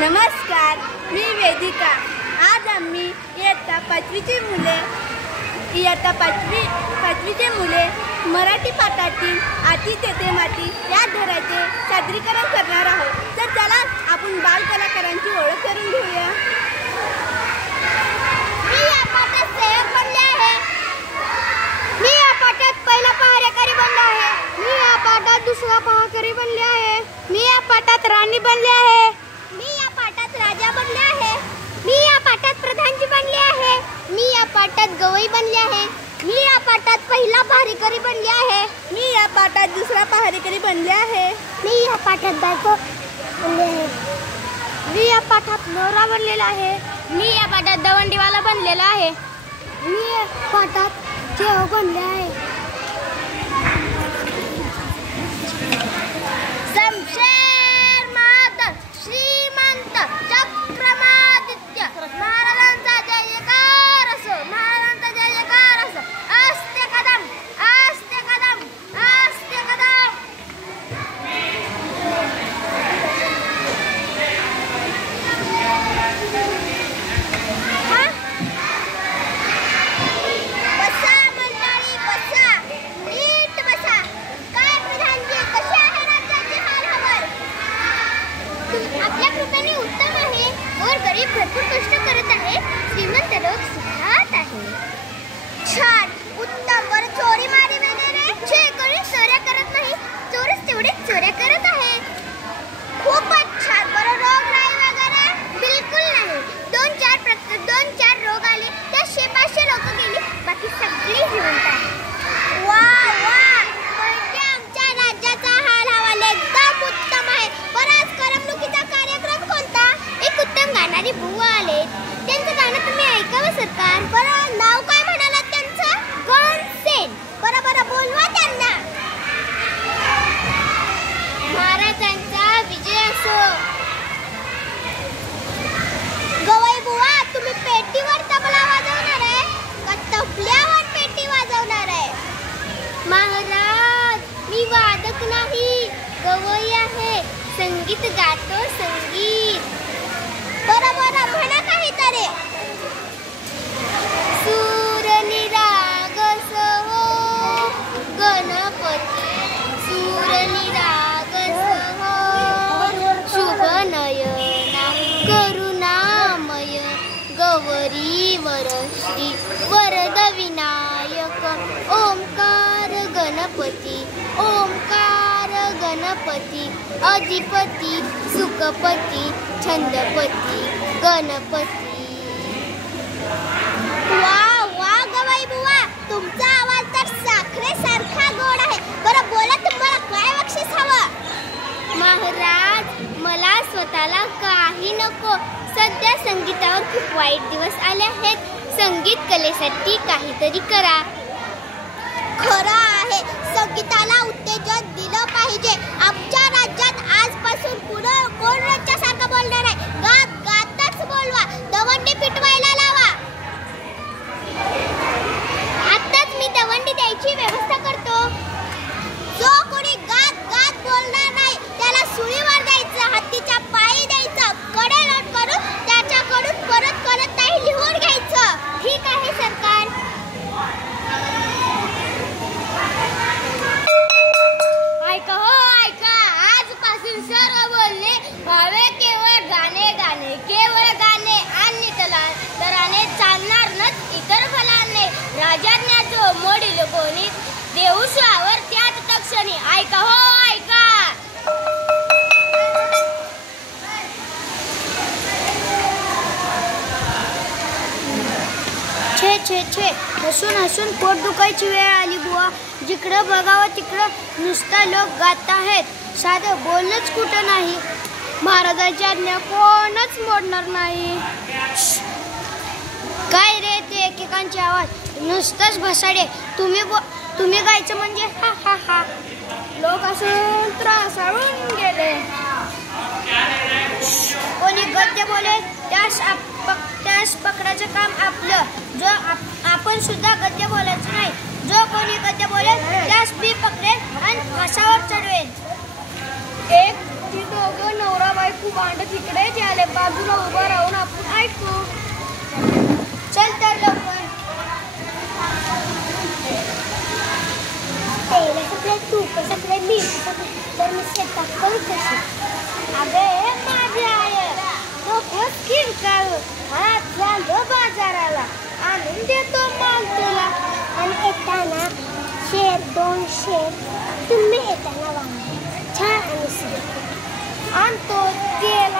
नमस्कार, मी वेदिका। आज आम्ही इयत्ता पाचवीचे मुले मराठी पाठातील आती तेथे माती या धड्याचे सादरीकरण करणार आहोत। तर चला आपण बालकलाकारांची ओळख करून घेऊया। मी या पाठात सहाय्यक बनले आहे। मी या पाठात पहिला पहारेकरी बनले आहे। मी या पाठात दुसरा पहारेकरी बनले आहे। मी या पाठात राणी बनले आहे। मी या पाठात राजा बनले आहे। मी या पाठात प्रधानजी बनले आहे। मी या पाठात गवई बनले आहे। मी या पाठात पहिला पहारेकरी बनले आहे। मी या पाठात दुसरा पहारेकरी बनले आहे। मी या पाठात बायको बनले आहे। मी या पाठात नवरा बनलेला आहे। मी या पाठात दवंडीवाला बनलेला आहे। मी या पाठात देव बनले आहे। शमशेर माता श्रीमंत चक्रमादित्य महाराजांचा जयकार असो, महाराजांचा जयकार असो। आस्ते कदम, आस्ते कदम, आस्ते कदम। बसा मंडळी, बसा, नीट बसा। काय प्रधानजी, कशी आहे राज्याची हालहवाल? आपल्या कृपेने उत्तम आहे। और गरीब भरपूर कष्ट करत आहे, श्रीमंत लोक सुखात आहे। छान, उत्तम। वर चोरी मारी वगैरे जे कोणी चोऱ्या करत नाही, चोरच तेवढे चोऱ्या करत आहे। खूपच छान। बरं, रोगराई वगैरे बिलकुल नाही। दोन चार रोग आले, त्या 500 लोक गेली, बाकी सगळी जिवंत आहे। वा वा, म्हणजे आमच्या राज्याचा हाल हवाल एकदम उत्तम आहे। बरं, आज करमणुकीचा कार्यक्रम कोणता? एक उत्तम गाणारी बुवा आले, त्यांचं गाणं तुम्ही ऐकावं सरकार। बरं, नाव काय म्हणालात त्यांचं? गणसेन। बरं, बोलवा त्यांना। महाराजांचा विजय असो। गवई बुवा, तुम्ही पेटीवर तबला वाजवणार आहे का तबल्यावर पेटी वाजवणार आहे? महाराज, मी वादक नाही, गवई आहे, संगीत गातो, संगीत। बरं, म्हणा काहीतरी। सूर निराग सहो गणपती, सूर निराग सहो शुभ नयना करुणामय गौरी वरश्री वरद विनायक ओंकार गणपती, ओंकार गणपती अधिपती सुखपती छंदपती गणपती। वा वा गवई बुवा, तुमचा आवाज तर साखरेसारखा गोड आहे। बरं, बोला, तुम्हाला काय बक्षीस हवं? महाराज, मला स्वतःला काही नको। सध्या संगीतावर खूप वाईट दिवस आले आहेत। संगीत कलेसाठी काहीतरी करा। खरं आहे, संगीताला उत्तेजन दिलं पाहिजे। आमच्या राज्यात आजपासून पुढे कोण राज्यासारखं बोलणार आहे? गातच बोलवा, दवंडी पिटवायला लावा। आताच मी दवंडी द्यायची व्यवस्था करतो। जो कोणी गात बोलणार नाही, त्याला सुळीवर द्यायचं, हत्तीच्या पायी द्यायचं, कडे नोट करून त्याच्याकडून परत काही लिहून घ्यायचं। ठीक आहे सरकार। ऐका हो, ऐका, आजपासून सर्व बोलणे व्हावे केवळ गाणे, गाणे केवळ गाणे आणि तराने चालणार नच इतर फलाने। राजाज्ञाचो मोडील कोणी देऊ स्वावर त्याच तक्षणी। ऐका हो, ऐका। छे हसून पोट दुखायची वेळ आली बुवा। जिकडं बघावं तिकडं नुसता लोक गात आहेत, साधं बोलणंच कुठं नाही। महाराजांची आज्ञा कोणच मोडणार नाही। काय रे ते एकेकांचे आवाज, नुसतंच भसाडे। तुम्ही गायचं म्हणजे हा हा हा। लोक असून त्रासाळून गेले। कोणी गद्य बोले त्यास पकडायचं काम आपलं। जो आपण सुद्धा गद्य बोलायचं नाही। जो कोणी गद्य बोलेल त्यास मी पकडेल आणि फासावर चढवेल। एक ती दोघं नवरा बायको भांडत इकडे आले, बाजूला उभा राहून आपण ऐकू. चल तर लवकर. तेल सगळे, तूप सगळे, मीठ सगळे, तर मी शेतात करू कशी? अगे माझी आय नकोच किरकाळ, हात झालं बाजाराला, आणून देतो माल तुला. आणि येताना शेर 2 शेर तुम्ही येताना वांगे छान आणि आणतो तेल.